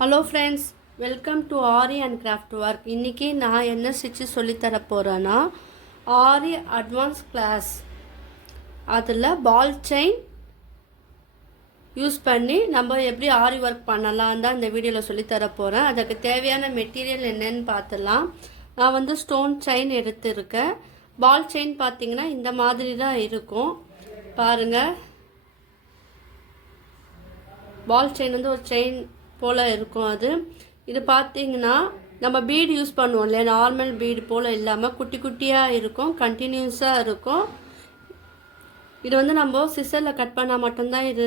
Hello friends, welcome to aari and craft work. இன்றைக்கி நான் என்ன ஸ்டிச்சு சொல்லித்தர போகிறேன்னா, ஆரி அட்வான்ஸ் கிளாஸ். அதில் பால் செயின் யூஸ் பண்ணி நம்ம எப்படி ஆரி ஒர்க் பண்ணலாம் தான் இந்த வீடியோவில் சொல்லித்தர போகிறேன். அதுக்கு தேவையான மெட்டீரியல் என்னன்னு பார்த்துலாம். நான் வந்து ஸ்டோன் செயின் எடுத்துருக்கேன். பால் செயின் பார்த்திங்கன்னா இந்த மாதிரி தான் இருக்கும். பாருங்கள், பால் செயின் வந்து ஒரு செயின் போல் இருக்கும். இது பார்த்திங்கன்னா நம்ம பீடு யூஸ் பண்ணுவோம் இல்லையா, நார்மல் பீடு போல் இல்லாமல் குட்டி குட்டியாக இருக்கும், கண்டினியூஸாக இருக்கும். இது வந்து நம்ம சிசரில் கட் பண்ணால் மட்டும்தான் இது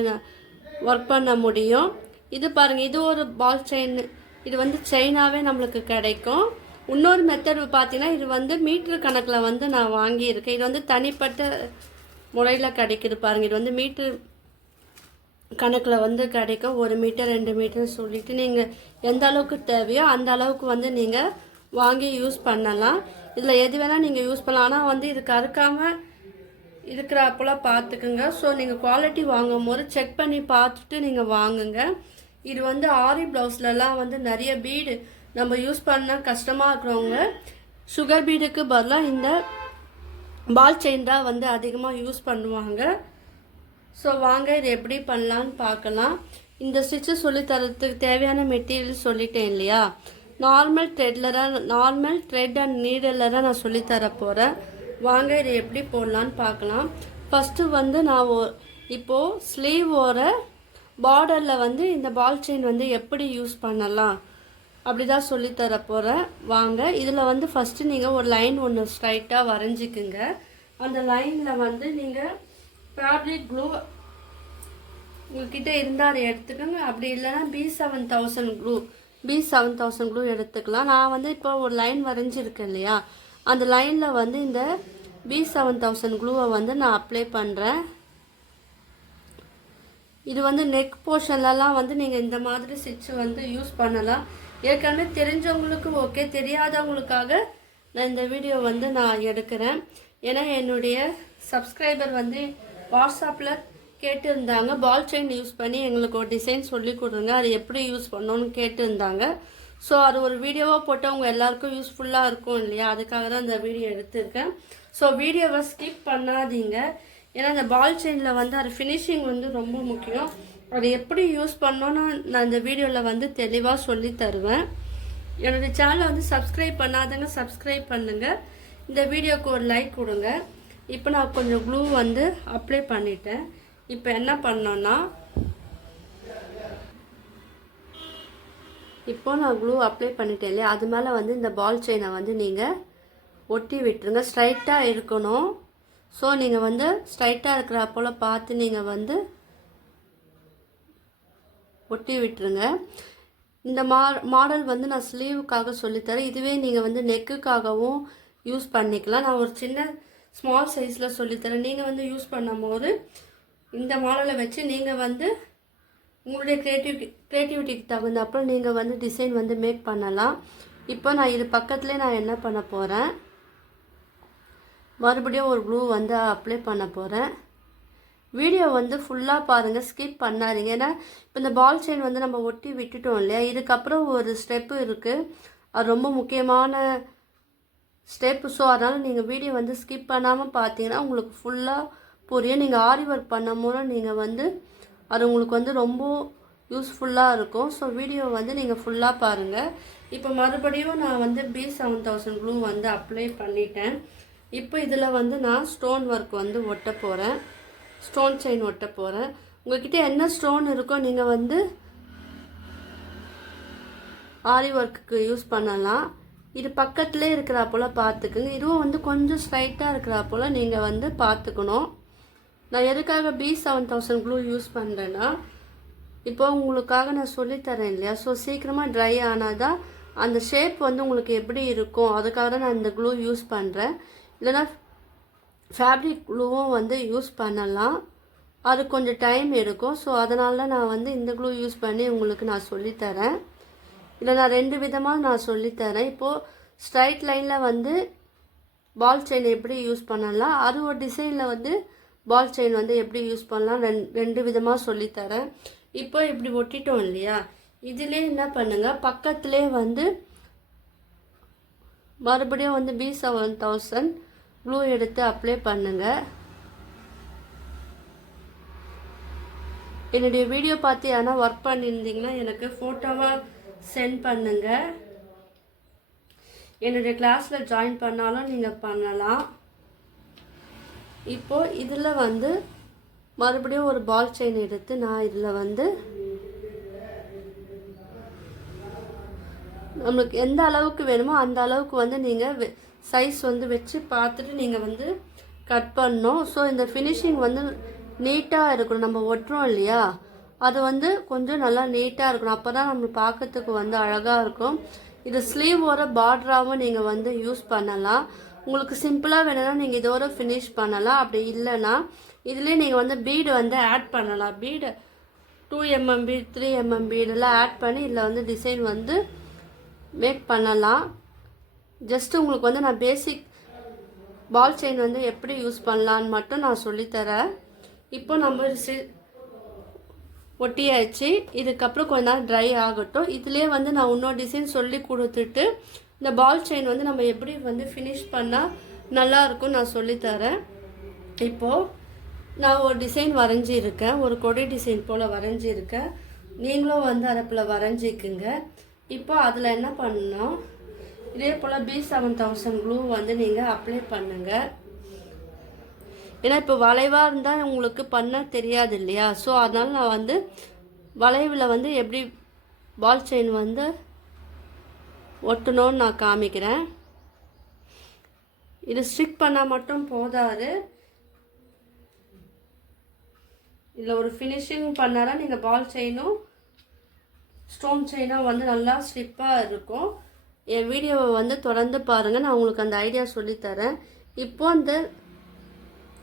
ஒர்க் பண்ண முடியும். இது பாருங்கள், இது ஒரு பால் செயின். இது வந்து செயினாகவே நம்மளுக்கு கிடைக்கும். இன்னொரு மெத்தட் பார்த்தீங்கன்னா, இது வந்து மீட்ரு கணக்கில் வந்து நான் வாங்கியிருக்கேன். இது வந்து தனிப்பட்ட முறையில் கிடைக்குது பாருங்கள். இது வந்து மீட்ரு கணக்கில் வந்து கிடைக்கும். 1 மீட்டர் 2 மீட்டர் சொல்லிட்டு நீங்கள் எந்த அளவுக்கு தேவையோ அந்த அளவுக்கு வந்து நீங்கள் வாங்கி யூஸ் பண்ணலாம். இதில் எது வேணால் நீங்கள் யூஸ் பண்ணலாம். ஆனால் வந்து இது கறக்காமல் இருக்கிறப்போலாம் பார்த்துக்குங்க. ஸோ நீங்கள் குவாலிட்டி வாங்கும் போது செக் பண்ணி பார்த்துட்டு நீங்கள் வாங்குங்க. இது வந்து ஆரி ப்ளவுஸ்லலாம் வந்து நிறைய பீடு நம்ம யூஸ் பண்ண கஷ்டமாக இருக்கிறவங்க சுகர் பீடுக்கு பதிலாக இந்த பால் செயின் தான் வந்து அதிகமாக யூஸ் பண்ணுவாங்க. ஸோ வாங்க இது எப்படி பண்ணலான்னு பார்க்கலாம். இந்த ஸ்டிச்சு சொல்லித்தரத்துக்கு தேவையான மெட்டீரியல் சொல்லிட்டேன் இல்லையா. நார்மல் த்ரெட் அண்ட் நீடலில் தான் நான் சொல்லித்தர போகிறேன். வாங்க இது எப்படி போடலான்னு பார்க்கலாம். ஃபஸ்ட்டு வந்து நான் இப்போது ஸ்லீவோட பார்டரில் வந்து இந்த பால் செயின் வந்து எப்படி யூஸ் பண்ணலாம் அப்படி தான் சொல்லித்தர போகிறேன். வாங்க, இதில் வந்து ஃபஸ்ட்டு நீங்கள் ஒரு லைன் ஒன்று ஸ்ட்ரைட்டாக வரைஞ்சிக்குங்க. அந்த லைனில் வந்து நீங்கள் ஃபேப்ரிக் க்ளூ உங்கள்கிட்ட இருந்தால் அதை எடுத்துக்கோங்க. அப்படி இல்லைன்னா B7000 க்ளூ எடுத்துக்கலாம். நான் வந்து இப்போ ஒரு லைன் வரைஞ்சிருக்கேன் இல்லையா, அந்த லைனில் வந்து இந்த B7000 க்ளூவை வந்து நான் அப்ளை பண்ணுறேன். இது வந்து நெக் போர்ஷன்லலாம் வந்து நீங்கள் இந்த மாதிரி ஸ்டிச்சு வந்து யூஸ் பண்ணலாம். ஏற்கனவே தெரிஞ்சவங்களுக்கு ஓகே, தெரியாதவங்களுக்காக நான் இந்த வீடியோ வந்து நான் எடுக்கிறேன். ஏன்னா என்னுடைய சப்ஸ்கிரைபர் வந்து வாட்ஸ்அப்பில் கேட்டுருந்தாங்க, பால் செயின் யூஸ் பண்ணி எங்களுக்கு ஒரு டிசைன் சொல்லி கொடுங்க, அது எப்படி யூஸ் பண்ணணும்னு கேட்டுருந்தாங்க. ஸோ அது ஒரு வீடியோவாக போட்டு அவங்க எல்லாருக்கும் யூஸ்ஃபுல்லாக இருக்கும் இல்லையா, அதுக்காக தான் இந்த வீடியோ எடுத்திருக்கேன். ஸோ வீடியோவை ஸ்கிப் பண்ணாதீங்க. ஏன்னா இந்த பால் செயினில் வந்து அது ஃபினிஷிங் வந்து ரொம்ப முக்கியம். அது எப்படி யூஸ் பண்ணணும்னு நான் இந்த வீடியோவில் வந்து தெளிவாக சொல்லி தருவேன். என்னுடைய சேனலை வந்து சப்ஸ்கிரைப் பண்ணாதவங்க சப்ஸ்கிரைப் பண்ணுங்கள். இந்த வீடியோவுக்கு ஒரு லைக் கொடுங்க. இப்போ நான் கொஞ்சம் க்ளூ வந்து அப்ளை பண்ணிட்டேன். இப்போ என்ன பண்ணோன்னா, இப்போ நான் க்ளூ அப்ளை பண்ணிட்டேன் இல்லையா, அது மேலே வந்து இந்த பால் செயினை வந்து நீங்கள் ஒட்டி விட்டுருங்க. ஸ்ட்ரைட்டாக இருக்கணும். ஸோ நீங்கள் வந்து ஸ்ட்ரைட்டாக இருக்கிற போல் பார்த்து நீங்கள் வந்து ஒட்டி விட்டுருங்க. இந்த மாடல் வந்து நான் ஸ்லீவுக்காக சொல்லித்தரேன். இதுவே நீங்கள் வந்து நெக்குக்காகவும் யூஸ் பண்ணிக்கலாம். நான் ஒரு சின்ன ஸ்மால் சைஸில் சொல்லித்தரேன். நீங்கள் வந்து யூஸ் பண்ணும் போது இந்த மாடலை வச்சு நீங்கள் வந்து உங்களுடைய க்ரியேட்டிவிட்டிக்கு தகுந்தப்போ நீங்கள் வந்து டிசைன் வந்து மேக் பண்ணலாம். இப்போ நான் இது பக்கத்துலேயே நான் என்ன பண்ண போகிறேன், மறுபடியும் ஒரு க்ளூ வந்து அப்ளை பண்ண போகிறேன். வீடியோ வந்து ஃபுல்லாக பாருங்கள், ஸ்கிப் பண்ணாதீங்க. ஏன்னா இப்போ இந்த பால் செயின் வந்து நம்ம ஒட்டி விட்டுட்டோம் இல்லையா, இதுக்கப்புறம் ஒரு ஸ்டெப்பு இருக்குது, அது ரொம்ப முக்கியமான ஸ்டெப். ஸோ அதனால் நீங்கள் வீடியோ வந்து ஸ்கிப் பண்ணாமல் பார்த்தீங்கன்னா உங்களுக்கு ஃபுல்லாக புரியும். நீங்கள் ஆரி ஒர்க் பண்ணும் போது நீங்கள் வந்து அது உங்களுக்கு வந்து ரொம்ப யூஸ்ஃபுல்லாக இருக்கும். ஸோ வீடியோ வந்து நீங்கள் ஃபுல்லாக பாருங்கள். இப்போ மறுபடியும் நான் வந்து B7000 க்ளூ வந்து அப்ளை பண்ணிட்டேன். இப்போ இதில் வந்து நான் ஸ்டோன் ஒர்க் வந்து ஒட்ட போகிறேன், ஸ்டோன் செயின் ஒட்ட போகிறேன். உங்கள்கிட்ட என்ன ஸ்டோன் இருக்கோ நீங்கள் வந்து ஆரி ஒர்க்குக்கு யூஸ் பண்ணலாம். இது பக்கத்துலேயே இருக்கிறா போல் பார்த்துக்குங்க. இதுவும் வந்து கொஞ்சம் ஸ்ட்ரைட்டாக இருக்கிறா போல் நீங்கள் வந்து பார்த்துக்கணும். நான் எதுக்காக B7000 க்ளூ யூஸ் பண்ணுறேன்னா, இப்போ உங்களுக்காக நான் சொல்லித்தரேன் இல்லையா, ஸோ சீக்கிரமாக ட்ரை ஆனால் தான் அந்த ஷேப் வந்து உங்களுக்கு எப்படி இருக்கும், அதுக்காக தான் நான் இந்த க்ளூ யூஸ் பண்ணுறேன். இல்லைனா ஃபேப்ரிக் க்ளூவும் வந்து யூஸ் பண்ணலாம், அது கொஞ்சம் டைம் எடுக்கும். ஸோ அதனால தான் நான் வந்து இந்த க்ளூ யூஸ் பண்ணி உங்களுக்கு நான் சொல்லித்தரேன். இல்லை நான் 2 விதமாக நான் சொல்லித்தரேன். இப்போது ஸ்ட்ரைட் லைனில் வந்து பால் செயின் எப்படி யூஸ் பண்ணலாம், அது ஒரு டிசைனில் வந்து பால் செயின் வந்து எப்படி யூஸ் பண்ணலாம், 2 விதமாக சொல்லித்தரேன். இப்போ இப்படி ஒட்டிட்டோம் இல்லையா, இதிலே என்ன பண்ணுங்கள், பக்கத்துலேயே வந்து மறுபடியும் வந்து B7000 க்ளூ எடுத்து அப்ளை பண்ணுங்கள். என்னுடைய வீடியோ பார்த்து யாரா ஒர்க் பண்ணியிருந்தீங்கன்னா எனக்கு ஃபோட்டோவாக சென்ட் பண்ணுங்கள். என்னுடைய கிளாஸில் ஜாயின் பண்ணாலும் நீங்கள் பண்ணலாம். இப்போது இதில் வந்து மறுபடியும் ஒரு பால் செயின் எடுத்து நான் இதில் வந்து நம்மளுக்கு எந்த அளவுக்கு வேணுமோ அந்த அளவுக்கு வந்து நீங்கள் சைஸ் வந்து வச்சு பார்த்துட்டு நீங்கள் வந்து கட் பண்ணணும். ஸோ இந்த ஃபினிஷிங் வந்து நீட்டாக இருக்கணும். நம்ம ஒட்டுறோம் இல்லையா, அது வந்து கொஞ்சம் நல்லா நீட்டாக இருக்கணும். அப்போ தான் நம்மளுக்கு பார்க்கறதுக்கு வந்து அழகாக இருக்கும். இது ஸ்லீவோட பார்டராகவும் நீங்கள் வந்து யூஸ் பண்ணலாம். உங்களுக்கு சிம்பிளாக வேணும்னா நீங்கள் இதோட ஃபினிஷ் பண்ணலாம். அப்படி இல்லைன்னா இதுலேயே நீங்கள் வந்து பீடு வந்து ஆட் பண்ணலாம். Bead 2mm beat 3mm பீடெல்லாம் add பண்ணி இதில் வந்து டிசைன் வந்து மேக் பண்ணலாம். ஜஸ்ட்டு உங்களுக்கு வந்து நான் பேசிக் பால் செயின் வந்து எப்படி யூஸ் பண்ணலான்னு மட்டும் நான் சொல்லித்தரேன். இப்போ நம்ம ஒட்டியாச்சு. இதுக்கப்புறம் கொஞ்ச நேரம் ட்ரை ஆகட்டும். இதுலேயே வந்து நான் இன்னொரு டிசைன் சொல்லி கொடுத்துட்டு இந்த பால் செயின் வந்து நம்ம எப்படி வந்து ஃபினிஷ் பண்ணால் நல்லாயிருக்கும் நான் சொல்லித்தரேன். இப்போது நான் ஒரு டிசைன் வரைஞ்சிருக்கேன், ஒரு கொடி டிசைன் போல் வரைஞ்சிருக்கேன். நீங்களும் வந்து அரப்பில் வரைஞ்சிக்குங்க. இப்போ அதில் என்ன பண்ணணும், இதே போல் B7000 க்ளூ வந்து நீங்கள் அப்ளை பண்ணுங்கள். ஏன்னா இப்போ வளைவாக இருந்தால் உங்களுக்கு பண்ண தெரியாது இல்லையா, ஸோ அதனால் நான் வந்து வளைவில் வந்து எப்படி பால் செயின் வந்து ஒட்டணும்னு நான் காமிக்கிறேன். இது ஸ்டிக் பண்ணால் மட்டும் போதாது, இதில் ஒரு ஃபினிஷிங் பண்ணால் நீங்கள் பால் செயினும் ஸ்டோன் செயினாக வந்து நல்லா ஸ்டிப்பாக இருக்கும். என் வீடியோவை வந்து தொடர்ந்து பாருங்கள், நான் உங்களுக்கு அந்த ஐடியா சொல்லித்தரேன். இப்போது அந்த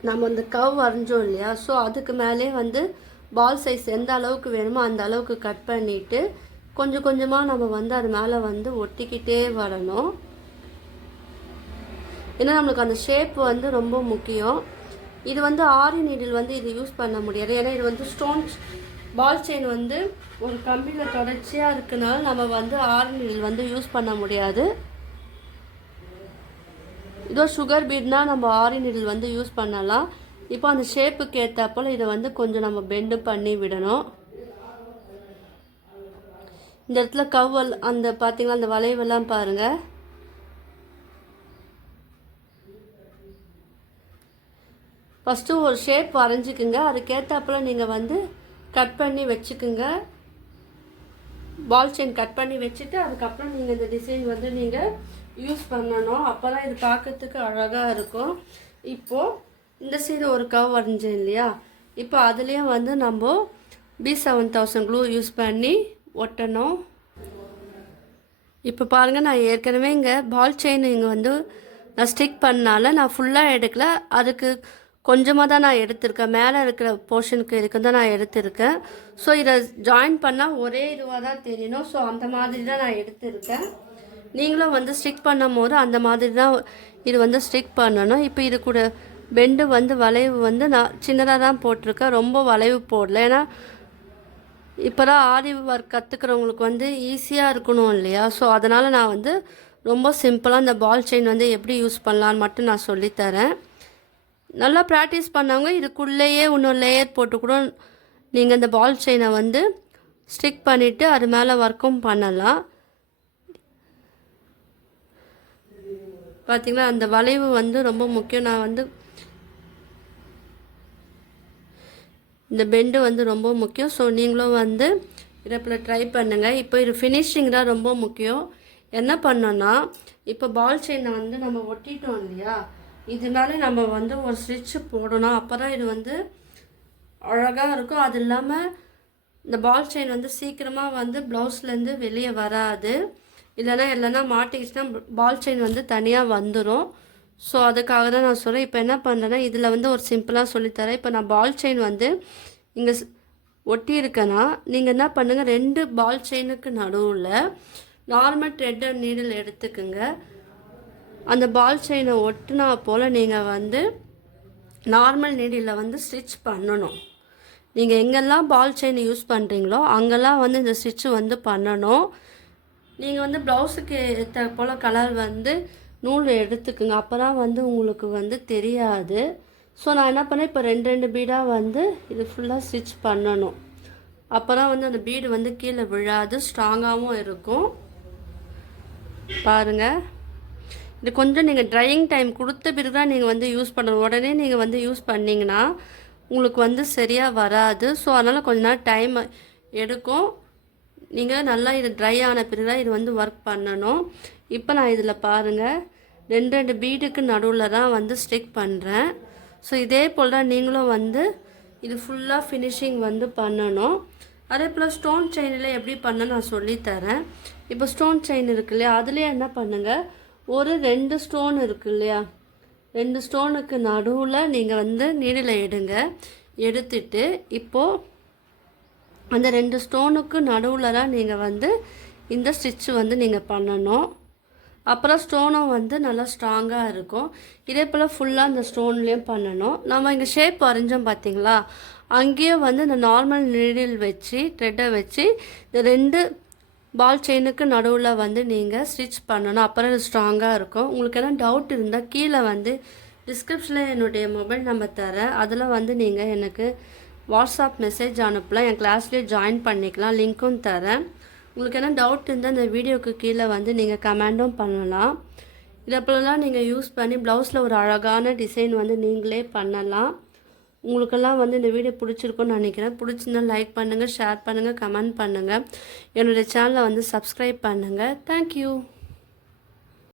நம்ம அந்த கவ் வரைஞ்சோம் இல்லையா, ஸோ அதுக்கு மேலே வந்து பால் சைஸ் எந்த அளவுக்கு வேணுமோ அந்த அளவுக்கு கட் பண்ணிவிட்டு கொஞ்சம் கொஞ்சமாக நம்ம வந்து அது மேலே வந்து ஒட்டிக்கிட்டே வரணும். ஏன்னா நம்மளுக்கு அந்த ஷேப் வந்து ரொம்ப முக்கியம். இது வந்து ஆரி நீடில் வந்து இது யூஸ் பண்ண முடியாது. ஏன்னா இது வந்து ஸ்டோன்ஸ் பால் செயின் வந்து ஒரு கம்பியில் தொடர்ச்சியாக இருக்கனால நம்ம வந்து ஆரி நீடில் வந்து யூஸ் பண்ண முடியாது. இதோ சுகர் பீட்னா நம்ம ஆரி நீடில் வந்து யூஸ் பண்ணலாம். இப்போ அந்த ஷேப்புக்கு ஏற்றாப்போல் இதை வந்து கொஞ்சம் நம்ம பெண்டு பண்ணி விடணும். இந்த இடத்துல கவ்வல் அந்த பார்த்தீங்கன்னா அந்த வளைவெல்லாம் பாருங்கள். ஃபஸ்ட்டு ஒரு ஷேப் வரைஞ்சிக்குங்க, அதுக்கேற்றாப்போல் நீங்கள் வந்து கட் பண்ணி வச்சுக்குங்க. பால் செயின் கட் பண்ணி வச்சுட்டு அதுக்கப்புறம் நீங்கள் இந்த டிசைன் வந்து நீங்கள் யூஸ் பண்ணணும். அப்போ தான் இது பார்க்கறதுக்கு அழகாக இருக்கும். இப்போது இந்த சைடு ஒரு கவ் வரைஞ்சேன் இல்லையா, இப்போ அதுலேயும் வந்து நம்ம B7000 க்ளூ யூஸ் பண்ணி ஒட்டணும். இப்போ பாருங்கள், நான் ஏற்கனவே இங்கே பால் செயின் இங்கே வந்து நான் ஸ்டிக் பண்ணால நான் ஃபுல்லாக எடுக்கல, அதுக்கு கொஞ்சமாக தான் நான் எடுத்திருக்கேன். மேலே இருக்கிற போர்ஷனுக்கு இதுக்கு தான் நான் எடுத்திருக்கேன். ஸோ இதை ஜாயின் பண்ணால் ஒரே இதுவாக தான் தெரியணும். ஸோ அந்த மாதிரி தான் நான் எடுத்திருக்கேன். நீங்களும் வந்து ஸ்டிக் பண்ணும் போது அந்த மாதிரி தான் இது வந்து ஸ்டிக் பண்ணணும். இப்போ இது கூட பெண்டு வந்து வளைவு வந்து நான் சின்னதாக தான் போட்டிருக்கேன், ரொம்ப வளைவு போடல. ஏன்னா இப்போ தான் ஆரி ஒர்க் கற்றுக்கிறவங்களுக்கு வந்து ஈஸியாக இருக்கணும் இல்லையா, ஸோ அதனால் நான் வந்து ரொம்ப சிம்பிளாக இந்த பால் செயின் வந்து எப்படி யூஸ் பண்ணலான்னு மட்டும் நான் சொல்லித்தரேன். நல்லா ப்ராக்டிஸ் பண்ணவங்க இதுக்குள்ளேயே இன்னொரு லேயர் போட்டு கூட நீங்கள் இந்த பால் செயினை வந்து ஸ்டிக் பண்ணிவிட்டு அது மேலே ஒர்க்கும் பண்ணலாம். பார்த்திங்களா, அந்த வளைவு வந்து ரொம்ப முக்கியம். நான் வந்து இந்த பெண்டு வந்து ரொம்ப முக்கியம். ஸோ நீங்களும் வந்து இதில் ட்ரை பண்ணுங்கள். இப்போ இது ஃபினிஷிங் தான் ரொம்ப முக்கியம். என்ன பண்ணோன்னா, இப்போ பால் செயினை வந்து நம்ம ஒட்டிட்டோம் இல்லையா, இது மேலே நம்ம வந்து ஒரு ஸ்டிச்சு போடணும். அப்போ தான் இது வந்து அழகாக இருக்கும். அது இல்லாமல் இந்த பால் செயின் வந்து சீக்கிரமாக வந்து ப்ளவுஸ்லேருந்து வெளியே வராது. இல்லைன்னா மாட்டிக்கிச்சுன்னா பால் செயின் வந்து தனியாக வந்துடும். ஸோ அதுக்காக தான் நான் சொல்கிறேன். இப்போ என்ன பண்ணுறேன்னா, இதில் வந்து ஒரு சிம்பிளாக சொல்லித்தரேன். இப்போ நான் பால் செயின் வந்து இங்கே ஒட்டியிருக்கேன்னா நீங்கள் என்ன பண்ணுங்கள், 2 பால் செயினுக்கு நடுவில் நார்மல் த்ரெட் அண்ட் நீடில் எடுத்துக்குங்க. அந்த பால் செயினை ஒட்டினா போல் நீங்கள் வந்து நார்மல் நீடில் வந்து ஸ்டிச் பண்ணணும். நீங்கள் எங்கெல்லாம் பால் செயின் யூஸ் பண்ணுறீங்களோ அங்கெல்லாம் வந்து இந்த ஸ்டிச்சு வந்து பண்ணணும். நீங்கள் வந்து ப்ளவுஸுக்கு ஏற்ற போல் கலர் வந்து நூல் எடுத்துக்குங்க. அப்போ தான் வந்து உங்களுக்கு வந்து தெரியாது. ஸோ நான் என்ன பண்ணேன், இப்போ 2 பீடாக வந்து இது ஃபுல்லாக ஸ்டிச் பண்ணணும். அப்போ தான் வந்து அந்த பீடு வந்து கீழே விழாது, ஸ்ட்ராங்காகவும் இருக்கும். பாருங்கள், இது கொஞ்சம் நீங்கள் ட்ரையிங் டைம் கொடுத்த பிறகு தான் நீங்கள் வந்து யூஸ் பண்ணணும். உடனே நீங்கள் வந்து யூஸ் பண்ணிங்கன்னா உங்களுக்கு வந்து சரியாக வராது. ஸோ அதனால் கொஞ்ச நேரம் டைம் எடுக்கும். நீங்கள் நல்லா இது ட்ரை ஆன பிறகு தான் இது வந்து ஒர்க் பண்ணணும். இப்போ நான் இதில் பாருங்கள் 2 பீடுக்கு நடுவில் தான் வந்து ஸ்டிக் பண்ணுறேன். ஸோ இதே போல் தான் நீங்களும் வந்து இது ஃபுல்லாக ஃபினிஷிங் வந்து பண்ணணும். அதே போல் ஸ்டோன் செயினில் எப்படி பண்ண நான் சொல்லித்தரேன். இப்போ ஸ்டோன் செயின் இருக்கு இல்லையா, அதுலேயே என்ன பண்ணுங்கள், ஒரு 2 ஸ்டோன் இருக்கு இல்லையா, 2 ஸ்டோனுக்கு நடுவில் நீங்கள் வந்து நீடில் எடுத்துட்டு இப்போது அந்த 2 ஸ்டோனுக்கு நடுவில் தான் நீங்கள் வந்து இந்த ஸ்டிச்சு வந்து நீங்கள் பண்ணணும். அப்புறம் ஸ்டோனும் வந்து நல்லா ஸ்ட்ராங்காக இருக்கும். இதே போல் ஃபுல்லாக அந்த ஸ்டோன்லேயும் பண்ணணும். நம்ம இங்கே ஷேப் வரைஞ்சோம் பார்த்தீங்களா, அங்கேயே வந்து இந்த நார்மல் நீடில் வச்சு த்ரெட்டை வச்சு இந்த 2 பால் செயினுக்கு நடுவில் வந்து நீங்கள் ஸ்டிச் பண்ணணும். அப்புறம் இது ஸ்ட்ராங்காக இருக்கும். உங்களுக்கு எதாவது டவுட் இருந்தால் கீழே வந்து டிஸ்கிரிப்ஷனில் என்னுடைய மொபைல் நம்பர் தரேன். அதில் வந்து நீங்கள் எனக்கு வாட்ஸ்அப் மெசேஜ் அனுப்பலாம். என் கிளாஸ்லேயே ஜாயின் பண்ணிக்கலாம். லிங்க்கும் தரேன். உங்களுக்கு என்ன டவுட் இருந்தால் இந்த வீடியோக்கு கீழே வந்து நீங்கள் கமெண்டும் பண்ணலாம். இதை போலலாம் நீங்கள் யூஸ் பண்ணி ப்ளவுஸில் ஒரு அழகான டிசைன் வந்து நீங்களே பண்ணலாம். உங்களுக்கெல்லாம் வந்து இந்த வீடியோ பிடிச்சிருக்குன்னு நினைக்கிறேன். பிடிச்சிருந்தால் லைக் பண்ணுங்கள், ஷேர் பண்ணுங்கள், கமெண்ட் பண்ணுங்கள். என்னுடைய சேனலை வந்து சப்ஸ்கிரைப் பண்ணுங்கள். தேங்க்யூ.